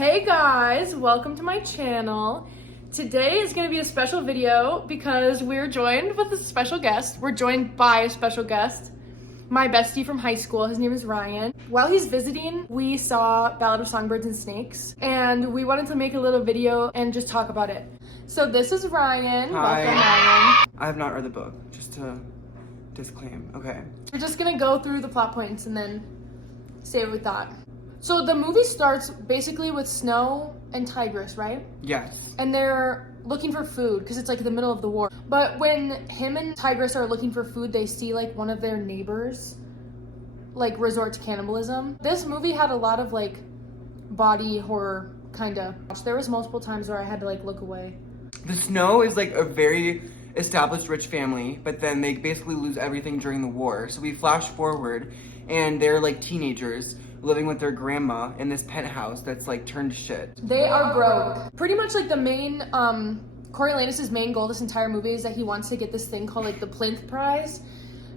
Hey guys, welcome to my channel. Today is going to be a special video because we're joined with a special guest. We're joined by a special guest, my bestie from high school. His name is Ryan. While he's visiting, we saw Ballad of Songbirds and Snakes, and we wanted to make a little video and just talk about it. So this is Ryan. Hi. Welcome, Ryan. I have not read the book, just to disclaim. Okay. We're just going to go through the plot points and then say what we thought. So the movie starts basically with Snow and Tigress, right? Yes. And they're looking for food because it's like the middle of the war. But when him and Tigress are looking for food, they see like one of their neighbors like resort to cannibalism. This movie had a lot of like body horror kind of. There was multiple times where I had to like look away. The Snow is like a very established rich family, but then they basically lose everything during the war. So we flash forward and they're like teenagers living with their grandma in this penthouse that's like turned to shit. They are broke. Pretty much like the main, Coriolanus' main goal this entire movie is that he wants to get this thing called like the Plinth Prize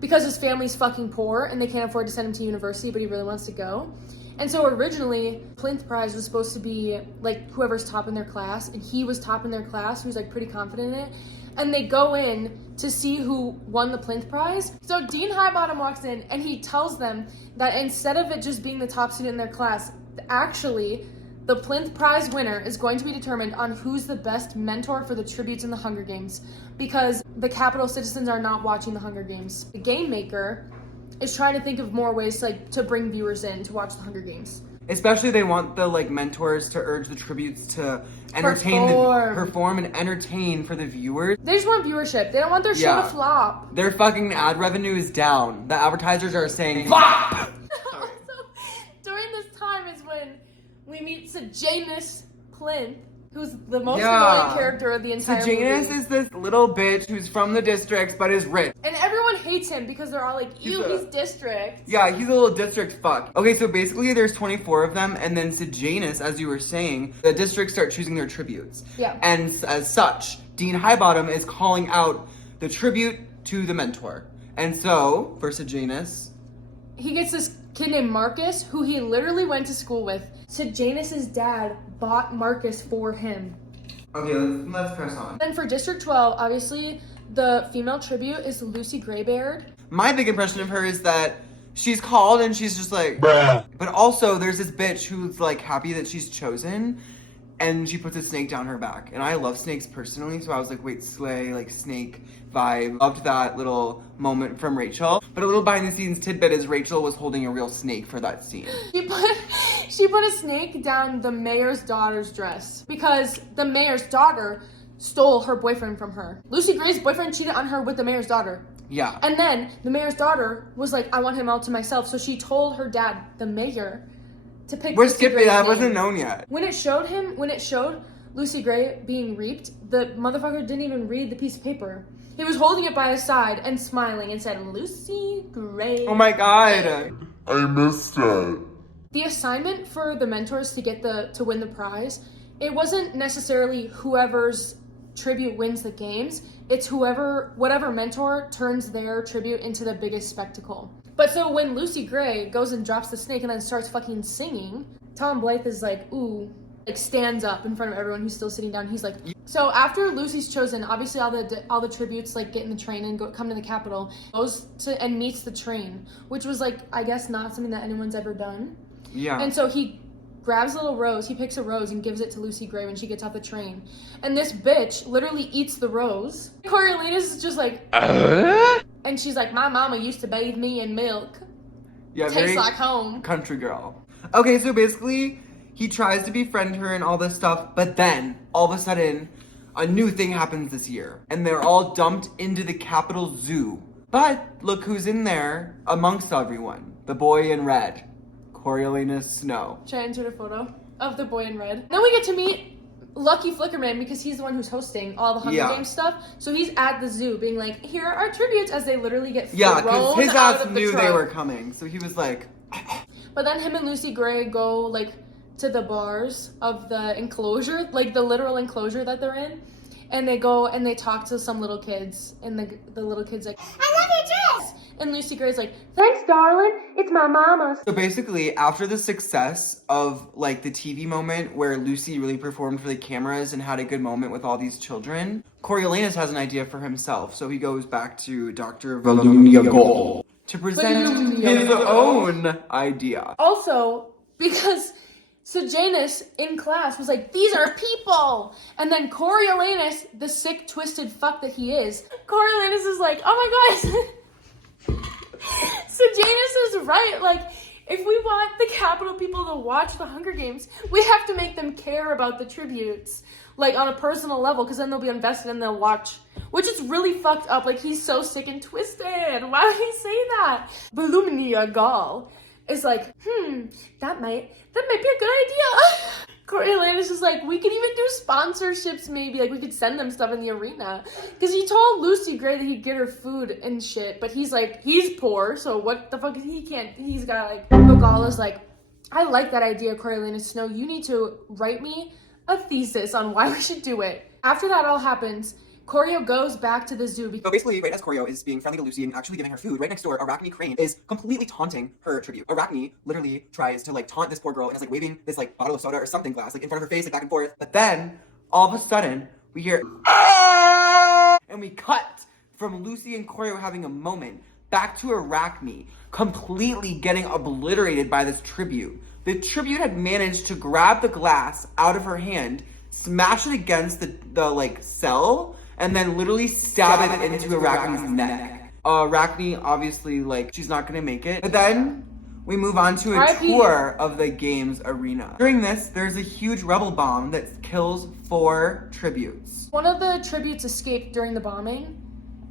because his family's fucking poor and they can't afford to send him to university, but he really wants to go. And so originally, Plinth Prize was supposed to be like whoever's top in their class, and he was top in their class, who's like pretty confident in it. And they go in to see who won the Plinth Prize. So Dean Highbottom walks in and he tells them that instead of it just being the top student in their class, actually, the Plinth Prize winner is going to be determined on who's the best mentor for the tributes in the Hunger Games, because the capital citizens are not watching the Hunger Games. The game maker is trying to think of more ways to bring viewers in to watch the Hunger Games. Especially they want the like mentors to urge the tributes to perform and entertain for the viewers. They just want viewership. They don't want their show to flop. Their fucking ad revenue is down. The advertisers are saying flop! Also, during this time is when we meet Sejanus Plinth, who's the most annoying character of the entire movie. Sejanus is this little bitch who's from the districts but is rich. And everyone hates him because they're all like, ew, he's district. Yeah, he's a little district fuck. Okay, so basically there's 24 of them, and then Sejanus, as you were saying, the districts start choosing their tributes. Yeah. And as such, Dean Highbottom is calling out the tribute to the mentor. And so, for Sejanus, he gets this kid named Marcus, who he literally went to school with. Sejanus' dad bought Marcus for him. Okay, let's press on. Then for District 12, obviously, the female tribute is Lucy Graybeard. My big impression of her is that she's called and she's just like, bruh. But also there's this bitch who's like happy that she's chosen, and she puts a snake down her back. And I love snakes personally, so I was like, wait, slay, like snake vibe. Loved that little moment from Rachel. But a little behind the scenes tidbit is Rachel was holding a real snake for that scene. She put a snake down the mayor's daughter's dress because the mayor's daughter stole her boyfriend from her. Lucy Gray's boyfriend cheated on her with the mayor's daughter. Yeah. And then the mayor's daughter was like, I want him all to myself. So she told her dad, the mayor, to pick We're Lucy skipping Gray's that. name. Wasn't known yet. When it showed Lucy Gray being reaped, the motherfucker didn't even read the piece of paper. He was holding it by his side and smiling and said, Lucy Gray. Oh my god. I missed it. The assignment for the mentors to win the prize, it wasn't necessarily whoever's tribute wins the games. It's whatever mentor turns their tribute into the biggest spectacle. But so when Lucy Gray goes and drops the snake and then starts fucking singing, Tom Blythe is like, ooh, like stands up in front of everyone who's still sitting down. He's like, so after Lucy's chosen, obviously all the tributes like get in the train and come to the Capitol, goes to and meets the train, which was like, I guess not something that anyone's ever done. Yeah. And so he grabs a little rose, he picks a rose and gives it to Lucy Gray when she gets off the train. And this bitch literally eats the rose. Coriolanus is just like, and she's like, my mama used to bathe me in milk. Yeah, Tastes like home. Country girl. Okay, so basically, he tries to befriend her and all this stuff, but then, all of a sudden, a new thing happens this year. And they're all dumped into the Capitol Zoo. But, look who's in there amongst everyone. The boy in red. Coriolanus Snow. Should I insert a photo of the boy in red? Then we get to meet Lucky Flickerman because he's the one who's hosting all the Hunger Games stuff. So he's at the zoo being like, here are our tributes as they literally get thrown because his out ass of the knew truck. they were coming. So he was like... But then him and Lucy Gray go like to the bars of the enclosure, like the literal enclosure that they're in. And they go and they talk to some little kids. And the little kid's like, I love your dress! And Lucy Gray's like, thanks, darling. It's my mama's. So basically, after the success of like the TV moment where Lucy really performed for the cameras and had a good moment with all these children, Coriolanus has an idea for himself. So he goes back to Dr. Volumnia to present his own idea. Also, because Sejanus in class was like, these are people! And then Coriolanus, the sick, twisted fuck that he is, Coriolanus is like, oh my gosh, Sejanus is right. Like, if we want the capital people to watch the Hunger Games, we have to make them care about the tributes, like, on a personal level, because then they'll be invested and they'll watch, which is really fucked up. Like, he's so sick and twisted. Why would he say that? Volumnia Gall is like, that might be a good idea. Coriolanus is like, we could even do sponsorships maybe, like we could send them stuff in the arena. Because he told Lucy Gray that he'd get her food and shit, but he's like, he's poor, so what the fuck is he can't, he's got like, Gogol is like, I like that idea, Coriolanus Snow, you need to write me a thesis on why we should do it. After that all happens, Corio goes back to the zoo. So basically, right as Corio is being friendly to Lucy and actually giving her food, right next door, Arachne Crane is completely taunting her tribute. Arachne literally tries to like taunt this poor girl and is like waving this like bottle of soda or something glass like in front of her face, like back and forth. But then, all of a sudden, we hear and we cut from Lucy and Corio having a moment back to Arachne, completely getting obliterated by this tribute. The tribute had managed to grab the glass out of her hand, smash it against the like cell, and then literally stab it into Arachne's neck. Arachne, obviously, like, she's not gonna make it. But then, we move on to a tour of the game's arena. During this, there's a huge rebel bomb that kills 4 tributes. One of the tributes escaped during the bombing,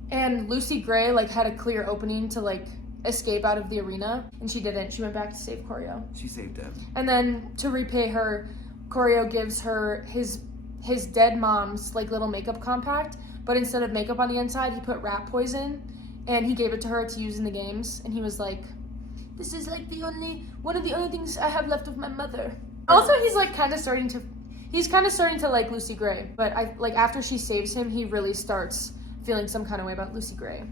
and Lucy Gray, like, had a clear opening to, like, escape out of the arena, and she didn't. She went back to save Corio. She saved him. And then, to repay her, Corio gives her his dead mom's like little makeup compact, but instead of makeup on the inside, he put rat poison, and he gave it to her to use in the games. And he was like, "This is like one of the only things I have left of my mother." Also, he's kind of starting to like Lucy Gray, but after she saves him, he really starts feeling some kind of way about Lucy Gray.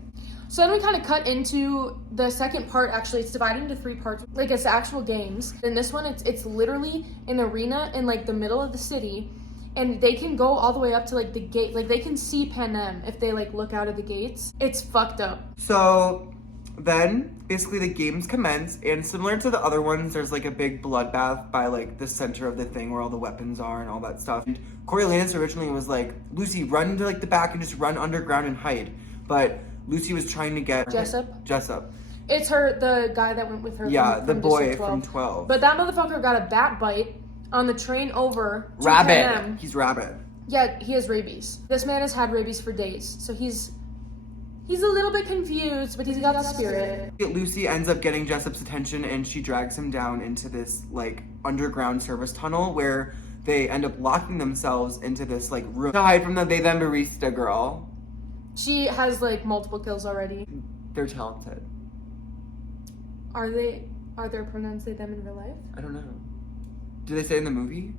So then we kind of cut into the second part. Actually, it's divided into 3 parts. Like, it's actual games. In this one, it's literally an arena in like the middle of the city, and they can go all the way up to like the gate. Like, they can see Panem if they like look out of the gates. It's fucked up. So then basically the games commence, and similar to the other ones, there's like a big bloodbath by like the center of the thing where all the weapons are and all that stuff. And Coriolanus originally was like, Lucy, run to like the back and just run underground and hide. But Lucy was trying to get Jessup. It's the guy that went with her. Yeah, from the boy District 12. from 12. But that motherfucker got a bat bite on the train over to Rabid. Panem. He's rabid. Yeah, he has rabies. This man has had rabies for days, so he's a little bit confused, but he's got the spirit. Lucy ends up getting Jessup's attention, and she drags him down into this like underground service tunnel where they end up locking themselves into this like room to hide from the They Them Barista girl. She has like multiple kills already. They're talented. Are there pronouns they them in real life? I don't know. Do they say in the movie?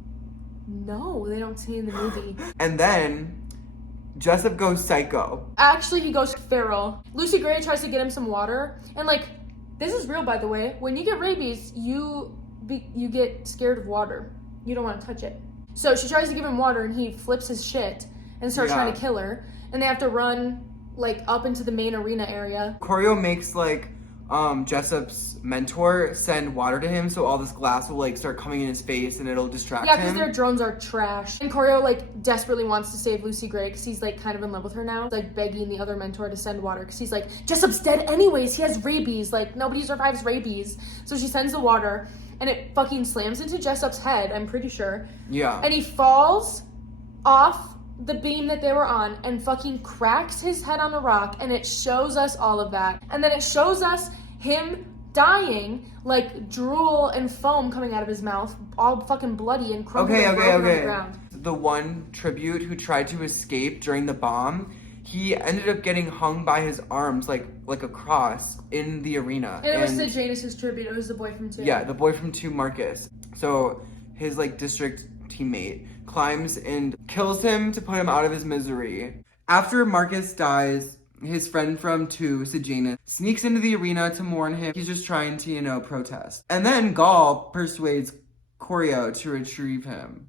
No, they don't say in the movie. And then Jessup goes psycho. Actually, he goes feral. Lucy Gray tries to get him some water, and like, this is real, by the way. When you get rabies, you get scared of water. You don't want to touch it. So she tries to give him water, and he flips his shit and starts trying to kill her. And they have to run like up into the main arena area. Corio makes like Jessup's mentor send water to him, so all this glass will like start coming in his face and it'll distract him. Yeah, because their drones are trash. And Corio like desperately wants to save Lucy Gray because he's like kind of in love with her now. He's, like begging the other mentor to send water because he's like, Jessup's dead anyways. He has rabies. Like, nobody survives rabies. So she sends the water, and it fucking slams into Jessup's head, I'm pretty sure. Yeah. And he falls off the beam that they were on and fucking cracks his head on a rock, and it shows us all of that. And then it shows us him dying, like drool and foam coming out of his mouth, all fucking bloody and crumbling on the ground. The one tribute who tried to escape during the bomb, he ended up getting hung by his arms like a cross in the arena. And it was the Janus's tribute. It was the boy from 2. Yeah, the boy from 2, Marcus. So his like district teammate climbs and kills him to put him out of his misery. After Marcus dies, his friend from 2, Sejanus, sneaks into the arena to mourn him. He's just trying to, protest. And then Gall persuades Choreo to retrieve him.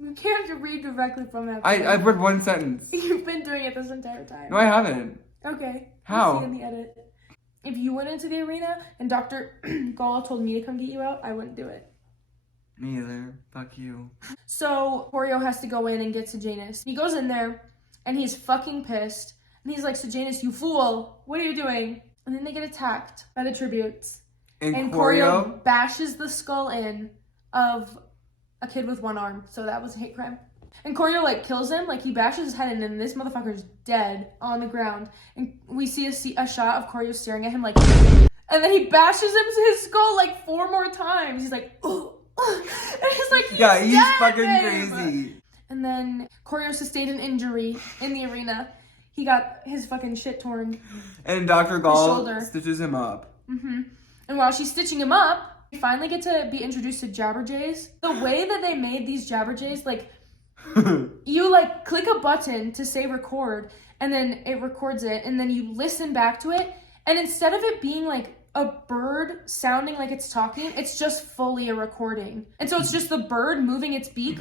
You can't just read directly from that. I've read one sentence. You've been doing it this entire time. No, I haven't. Okay. How? We'll see in the edit. If you went into the arena and Dr. Gall told me to come get you out, I wouldn't do it. Me either. Fuck you. So Choreo has to go in and get Sejanus. He goes in there and he's fucking pissed. And he's like, Sejanus, you fool. What are you doing? And then they get attacked by the tributes. And Choreo bashes the skull in of a kid with one arm. So that was a hate crime. And Choreo, kills him. He bashes his head in, and this motherfucker's dead on the ground. And we see a shot of Choreo staring at him, and then he bashes his skull, 4 more times. He's like, ugh. And he's like, he's dead, fucking babe. crazy. And then Choreo sustained an injury in the arena. He got his fucking shit torn. And Dr. Gall stitches him up. Mm-hmm. And while she's stitching him up, we finally get to be introduced to Jabberjays. The way that they made these Jabberjays, you click a button to say record, and then it records it, and then you listen back to it, and instead of it being a bird sounding like it's talking, it's just fully a recording. And so it's just the bird moving its beak,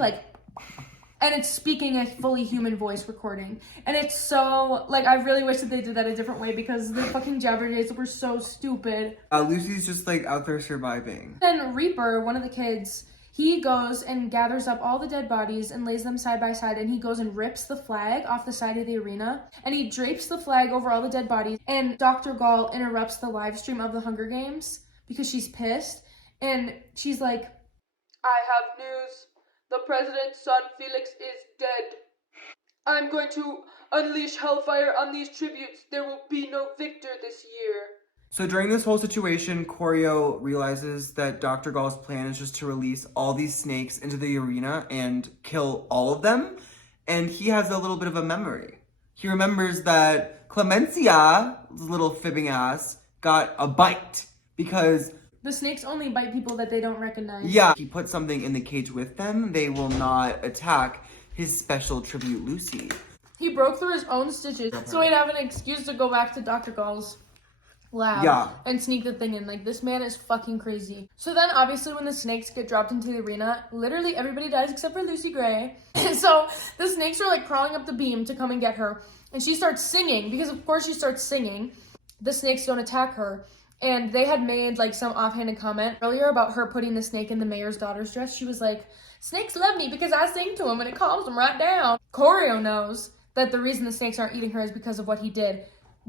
and it's speaking a fully human voice recording. And it's so, I really wish that they did that a different way, because the fucking Jabberjays were so stupid. Lucy's just, out there surviving. Then Reaper, one of the kids, he goes and gathers up all the dead bodies and lays them side by side, and he goes and rips the flag off the side of the arena, and he drapes the flag over all the dead bodies, and Dr. Gall interrupts the live stream of the Hunger Games because she's pissed, and she's like, I have news. The president's son, Felix, is dead. I'm going to unleash hellfire on these tributes. There will be no victor this year. So during this whole situation, Choreo realizes that Dr. Gall's plan is just to release all these snakes into the arena and kill all of them. And he has a little bit of a memory. He remembers that Clemencia's little fibbing ass got a bite because the snakes only bite people that they don't recognize. Yeah, he put something in the cage with them. They will not attack his special tribute, Lucy. He broke through his own stitches, so he'd have an excuse to go back to Dr. Gall's lab and sneak the thing in. This man is fucking crazy. So then, obviously, when the snakes get dropped into the arena, literally everybody dies except for Lucy Gray. And so the snakes are, crawling up the beam to come and get her. And she starts singing, because of course she starts singing. The snakes don't attack her. And they had made, some offhanded comment earlier about her putting the snake in the mayor's daughter's dress. She was like, snakes love me because I sing to them and it calms them right down. Choreo knows that the reason the snakes aren't eating her is because of what he did.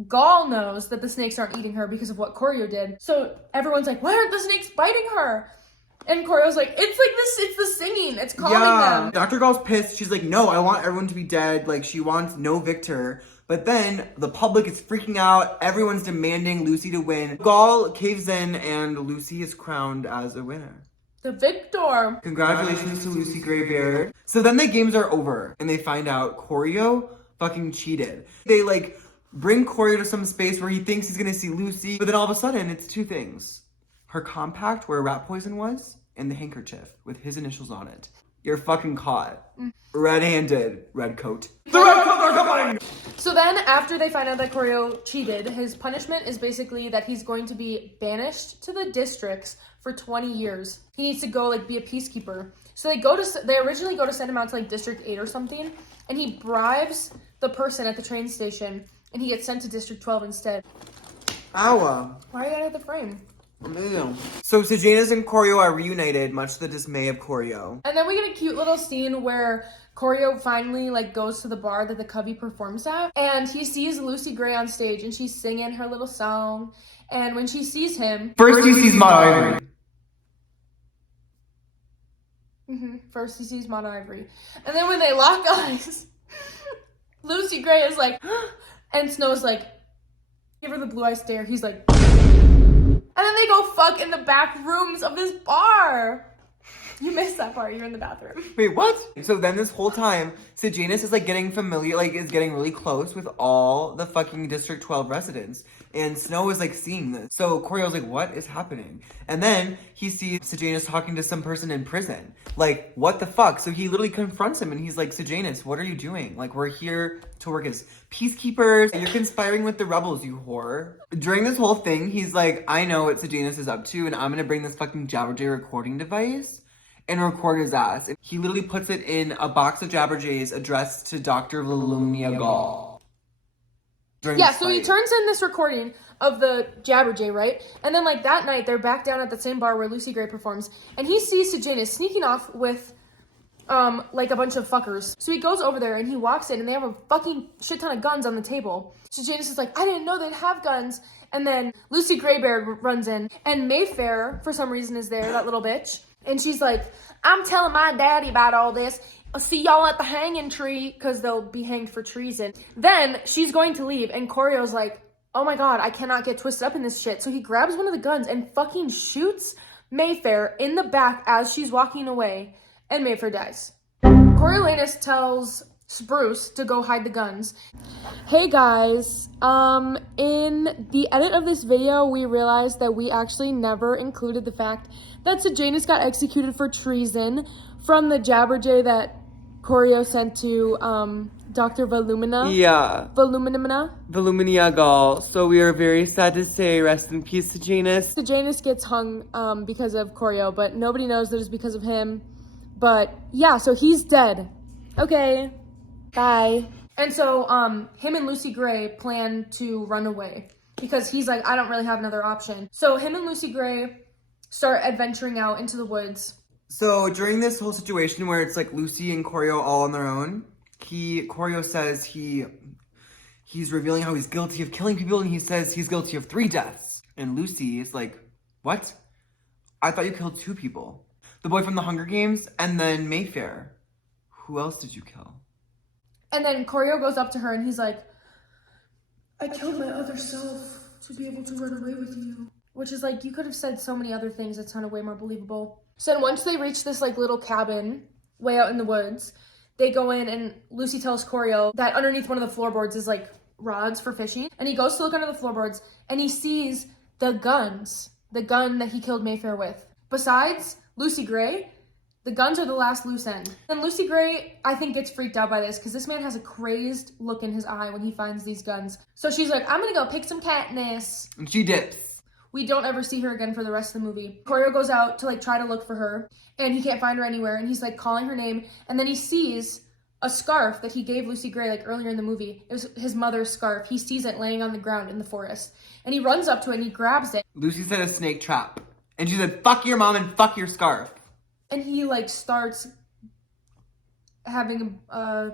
Gall knows that the snakes aren't eating her because of what Choreo did. So everyone's like, why aren't the snakes biting her? And Choreo's like, it's the singing. It's calming them. Dr. Gall's pissed. She's like, no, I want everyone to be dead. She wants no victor. But then the public is freaking out. Everyone's demanding Lucy to win. Gall caves in and Lucy is crowned as a winner. The victor. Congratulations to Lucy Greybeard. So then the games are over and they find out Choreo fucking cheated. They bring Choreo to some space where he thinks he's gonna see Lucy. But then all of a sudden it's 2 things. Her compact where rat poison was and the handkerchief with his initials on it. You're fucking caught. Red-handed. Red coat. The red coats are coming! So then, after they find out that Choreo cheated, his punishment is basically that he's going to be banished to the districts for 20 years. He needs to go, be a peacekeeper. So they originally go to send him out to, District 8 or something, and he bribes the person at the train station, and he gets sent to District 12 instead. Ow. Why are you out of the frame? So Sejanus and Choreo are reunited, much to the dismay of Choreo. And then we get a cute little scene where Choreo finally goes to the bar that the Covey performs at, and he sees Lucy Gray on stage, and she's singing her little song. And when she sees him, First he sees Maud Ivory. First he sees Maud Ivory, and then when they lock eyes, Lucy Gray is like, and Snow's like, give her the blue eye stare. He's like. And then they go fuck in the back rooms of this bar. You missed that part. You're in the bathroom. Wait, what? So then this whole time, Sejanus is like getting familiar, like is getting really close with all the fucking District 12 residents. And Snow is like seeing this. So Corio's like, what is happening? And then he sees Sejanus talking to some person in prison. Like, what the fuck? So he literally confronts him and he's like, Sejanus, what are you doing? Like, we're here to work as peacekeepers. You're conspiring with the rebels, you whore. During this whole thing, he's like, I know what Sejanus is up to and I'm gonna bring this fucking Jabberjay recording device and record his ass. And he literally puts it in a box of Jabberjays addressed to Dr. Volumnia Gall. Yeah, so he turns in this recording of the Jabberjay, right? And then, like, that night, they're back down at the same bar where Lucy Gray performs. And he sees Sejanus sneaking off with, like, a bunch of fuckers. So he goes over there and he walks in and they have a fucking shit ton of guns on the table. Sejanus is like, I didn't know they'd have guns. And then Lucy Graybeard runs in. And Mayfair, for some reason, is there, that little bitch. And she's like, I'm telling my daddy about all this. I'll see y'all at the hanging tree, because they'll be hanged for treason. Then she's going to leave, and Corio's like, oh my god, I cannot get twisted up in this shit. So he grabs one of the guns and fucking shoots Mayfair in the back as she's walking away, and Mayfair dies. Coriolanus tells Spruce to go hide the guns. Hey guys, in the edit of this video, we realized that we actually never included the fact that Sejanus got executed for treason from the Jabberjay that Corio sent to, Dr. Volumina. Yeah. Volumina Gall. So we are very sad to say, rest in peace, Sejanus. Sejanus gets hung, because of Corio, but nobody knows that it's because of him. But, yeah, so he's dead. Okay. Bye. And so, him and Lucy Gray plan to run away because he's like, I don't really have another option. So him and Lucy Gray start adventuring out into the woods. So during this whole situation where it's like Lucy and Corio all on their own, Corio says he's revealing how he's guilty of killing people, and he says he's guilty of 3 deaths. And Lucy is like, what? I thought you killed 2 people. The boy from the Hunger Games and then Mayfair. Who else did you kill? And then Corio goes up to her and he's like, I killed my other self to be able to run away with you. Which is like, you could have said so many other things that sounded way more believable. So then once they reach this like little cabin way out in the woods, they go in and Lucy tells Corio that underneath one of the floorboards is like rods for fishing. And he goes to look under the floorboards and he sees the guns. The gun that he killed Mayfair with. Besides Lucy Gray, the guns are the last loose end. And Lucy Gray, I think, gets freaked out by this because this man has a crazed look in his eye when he finds these guns. So she's like, I'm gonna go pick some Katniss. And she dips. We don't ever see her again for the rest of the movie. Corio goes out to like try to look for her and he can't find her anywhere and he's like calling her name and then he sees a scarf that he gave Lucy Gray like earlier in the movie. It was his mother's scarf. He sees it laying on the ground in the forest and he runs up to it and he grabs it. Lucy said a snake trap and she said, fuck your mom and fuck your scarf. And he like starts having a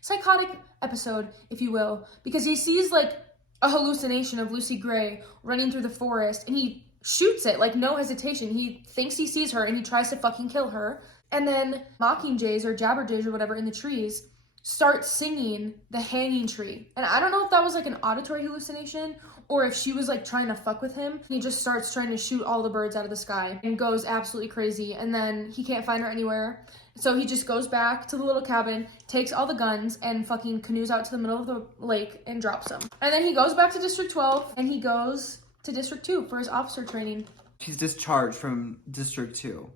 psychotic episode, if you will, because he sees like a hallucination of Lucy Gray running through the forest and he shoots it like no hesitation. He thinks he sees her and he tries to fucking kill her. And then mockingjays or jabberjays or whatever in the trees start singing the hanging tree. And I don't know if that was like an auditory hallucination or if she was like trying to fuck with him. He just starts trying to shoot all the birds out of the sky and goes absolutely crazy. And then he can't find her anywhere. So he just goes back to the little cabin, takes all the guns and fucking canoes out to the middle of the lake and drops them. And then he goes back to District 12 and he goes to District 2 for his officer training. She's discharged from District 2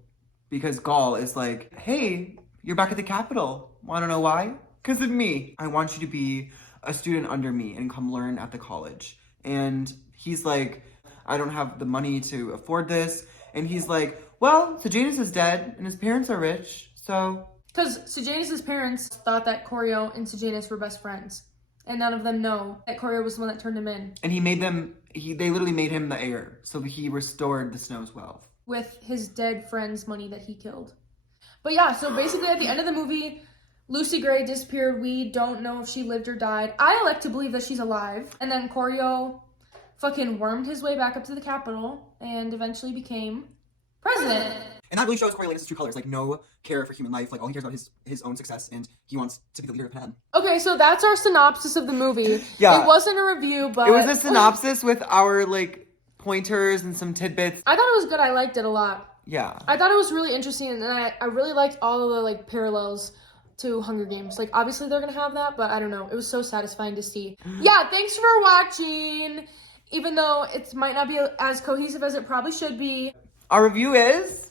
because Gall is like, hey, you're back at the Capitol. Wanna know why? Because of me. I want you to be a student under me and come learn at the college. And he's like, I don't have the money to afford this. And he's like, well, Sejanus is dead and his parents are rich, so. Because Sejanus' parents thought that Corio and Sejanus were best friends. And none of them know that Corio was the one that turned him in. And he made them, they literally made him the heir. So he restored the Snow's wealth. With his dead friend's money that he killed. But yeah, so basically at the end of the movie, Lucy Gray disappeared. We don't know if she lived or died. I elect to believe that she's alive. And then Corio fucking wormed his way back up to the Capitol and eventually became president. And that really shows Coriolanus' true colors, like no care for human life, like all he cares about is his own success, and he wants to be the leader of Penn. Okay, so that's our synopsis of the movie. Yeah. It wasn't a review, but... It was a synopsis with our, like, pointers and some tidbits. I thought it was good. I liked it a lot. Yeah. I thought it was really interesting, and I really liked all of the like parallels to Hunger Games. Like, obviously they're gonna have that, but I don't know. It was so satisfying to see. Yeah, thanks for watching. Even though it might not be as cohesive as it probably should be. Our review is,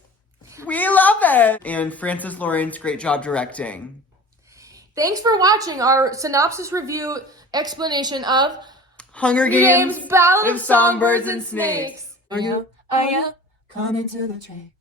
we love it! And Francis Lawrence, great job directing. Thanks for watching our synopsis review explanation of Hunger Games, Ballad of Songbirds Songbirds and Snakes. Are you Are you? coming to the train?